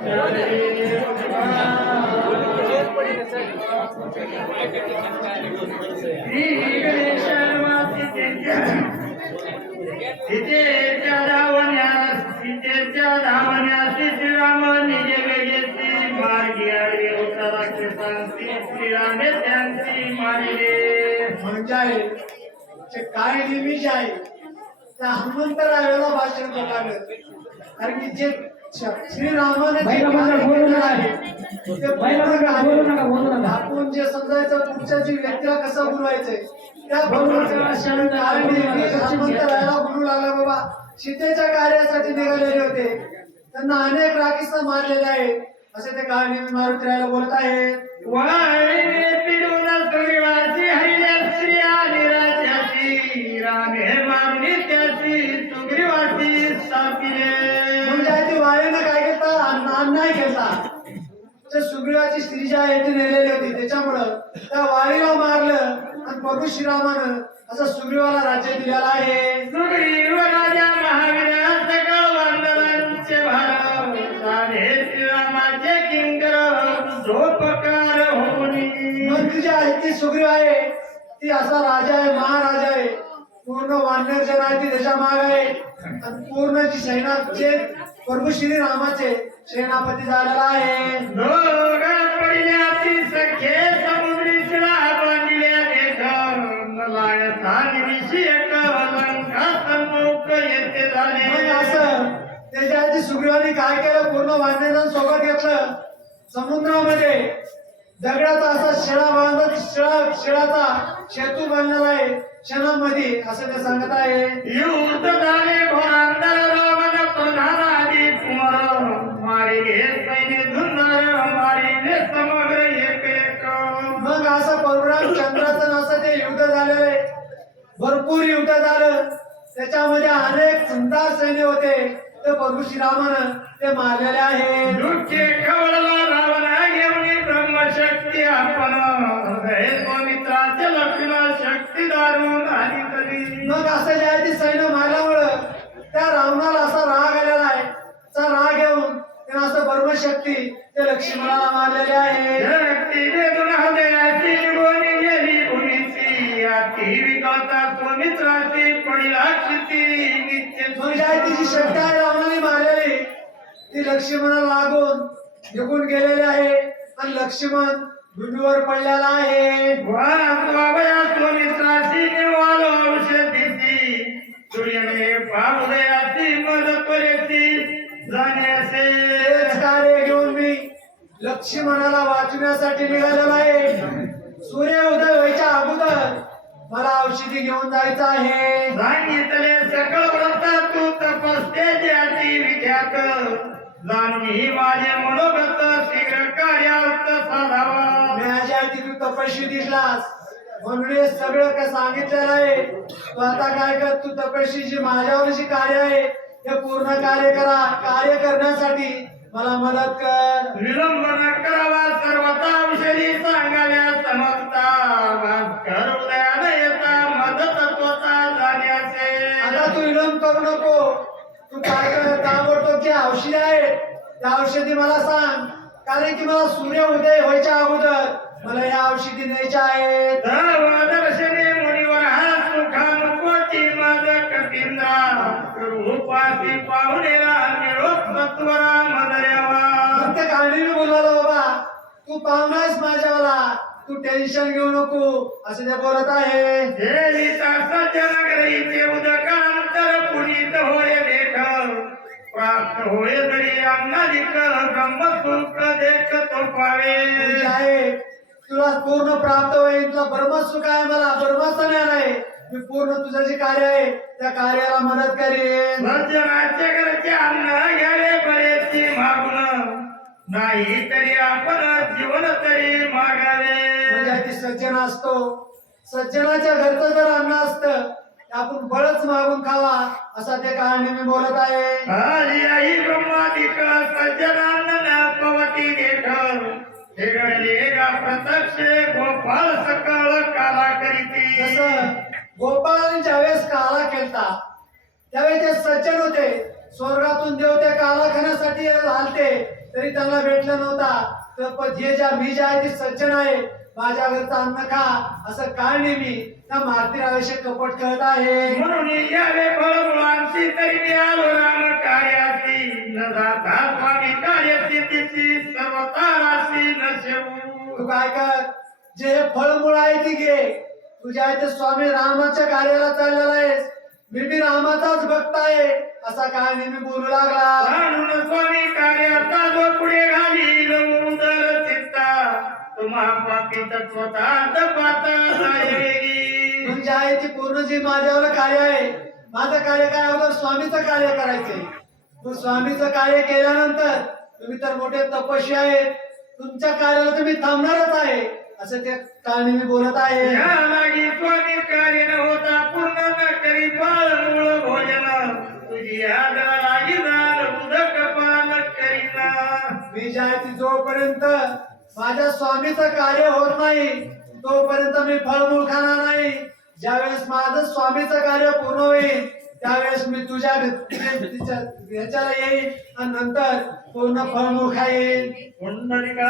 श्री गणेशावासी सीतेच्या धावण्यास सीतेच्या धावण्यास श्रीराम निज वेगेची मार्गी आडवी होता राक्षसांची श्रीरामे त्यांची मारिले म्हणजे आहे काय निमिष आहे त्या हनुमंतरायाला भाषण करावं कारण की जे श्रीरामाने. आपण जे समजायचं पुढच्या जी व्यक्तीला कसं बोलवायचंय त्या बोलू लागला बाबा. सीतेच्या कार्यासाठी निघालेले होते. त्यांना अनेक राखीस मारलेले आहे असे ते काळ नेहमी मारुतीरायाला बोलत आहेत अन्याय केला ते सुग्रीवाची स्त्री जी आहे ती नेलेली होती. त्याच्यामुळं त्या वाळीला मारलं आणि प्रभू श्रीरामानं असं सुग्रीवाला राज्य दिलेलं आहे. सुग्रीव राजा जी आहे ती सुग्रीव आहे. ती असा राजा आहे महाराजा आहे. पूर्ण वानर जन आहे ती त्याच्या माग आहे. पूर्ण जी सैनाचे प्रभू श्रीरामाचे सेनापती झालेला आहे. असं त्याच्या आधी सुग्रीवाने काय केलं? पूर्ण वानरेजण सोबत घेतलं. समुद्रामध्ये दगडाचा असा शिळा बांधत शिळा शिळाचा सेतू बांधलेला आहे. क्षणामध्ये असं ते सांगत आहे. परशुराम चंद्राचं ते युद्ध झालेलं आहे भरपूर युद्ध झालं. त्याच्यामध्ये अनेक सुंदर सैन्य होते. ते प्रभू श्रीरामानं ते मारलेले आहे दुःखे खवळला रावण घेऊन ब्रह्मशक्ती आपण. मित्राचे लक्ष्मण शक्ती दारून आणि तरी. मग असं जे आहे ते सैन्य मारल्यामुळं त्या रावणाला असा राग आलेला आहे. असा राग येऊन त्यानं असं ब्रह्मशक्ती ते लक्ष्मणाला मारलेले आहे जी आहे तिची ती लक्ष्मणाला लागून निघून गेलेली आहे. आणि लक्ष्मण भूमीवर पडलेला आहे. मित्राची निवाल औषधीची सूर्यने पावदयाची मदत करेची जाण्याचे तेच कार्य घेऊन मी लक्ष्मणाला वाचवण्यासाठी निघालेलो आहे. सूर्य उदय व्हायच्या अगोदर मला औषधी घेऊन जायचं आहे सांगितले सकळ व्रत तू तपस्ते विख्यात जाणवी माझे मनोगत शीघ्र कार्यार्थ साधावा. माझ्या तू तपस्वी दिसलास. म्हणून हे सगळं काय सांगितलेलं आहे तू आता काय कर? तू तपस्वी जी माझ्यावर जी कार्य आहे ते पूर्ण कार्य करा. कार्य करण्यासाठी मला मदत कर. विलंब न करावा सर्वता त्या औषधी मला सांग. कारण की मला सूर्य उदय व्हायच्या अगोदर मला या औषधी न्यायच्या आहेत. दर्शने मुनिवर हा सुखानुकोटी माझ कपिंद्रा रूपाती पाहुणेरा निरोप सत्वरा मदर्यावा मग ते काढणी मी बोलवलं बाबा तू पाहुणास माझ्यावाला. तू टेन्शन घेऊ नको. असे ते बोलत आहे. सज्जन ब्रह्म देख तो पावे आहे तुला पूर्ण प्राप्त होईल. तुला ब्रह्मसुख आहे मला ब्रह्माचं ज्ञान आहे. मी पूर्ण तुझं जे कार्य आहे. त्या कार्याला मदत करेन. सज्जनाचे घरचे अन्न घ्यावे बरेची मागून. नाही तरी आपण जीवन तरी मागावे. म्हणजे ती सज्जन असतो. सज्जनाच्या घरचं जर अन्न असतं आपण बळच मागून खावा असा ते कहाणी मी बोलत आहे. आई ब्रह्मादिक प्रत्यक्ष गोपाळ सकळ काला करीती गोपाळाने ज्यावेळेस काला केलता त्यावेळी ते सज्जन होते. स्वर्गातून देव त्या कालाखाण्यासाठी आलते तरी त्यांना भेटलं नव्हता. तर पण जे ज्या मी जे आहे ती सज्जन आहे माझ्या घरचं अन्न खा असं काय नेहमी त्या मारती आवश्यक कपट करत आहे. म्हणून यावे फळमुळांची तरी मी आलो राम कार्याची. न जाता स्वामी कार्यस्थितीची सर्वता राशी न शेवू. तू काय कर? जे फळमुळ आहे ती घे. तुझ्या इथे स्वामी रामाच्या कार्याला चाललेला आहेस. मी बी रामाचाच भक्त आहे. असा काय नेहमी बोलू लागला? म्हणून स्वामी कार्याचा जो पुढे घालील. उदर चित्ता. तुम्हा पापी म्हणजे आहे ती पूर्ण जी माझ्यावर कार्य आहे माझं कार्य काय अगोदर स्वामीचं कार्य करायचंय. मग स्वामीचं कार्य केल्यानंतर तुम्ही तर मोठे तपस्वी आहेत. तुमच्या कार्याला तुम्ही थांबणारच आहे. असं त्या मी बोलत आहे. या लागी स्वामी कार्य न होता पूर्ण न करी फळ मूळ भोजन. तुझी आदरा लागी जाल उदक पान करीना मी ज्या आहे ती जोपर्यंत माझ्या स्वामीचं कार्य होत नाही तोपर्यंत मी फळमूळ खाणार नाही. ज्यावेळेस माझं स्वामीचं कार्य पूर्ण होईल त्यावेळेस मी तुझ्या ह्याच्याला येईल आणि नंतर पूर्ण फळमूळ खाईल पुंडलिका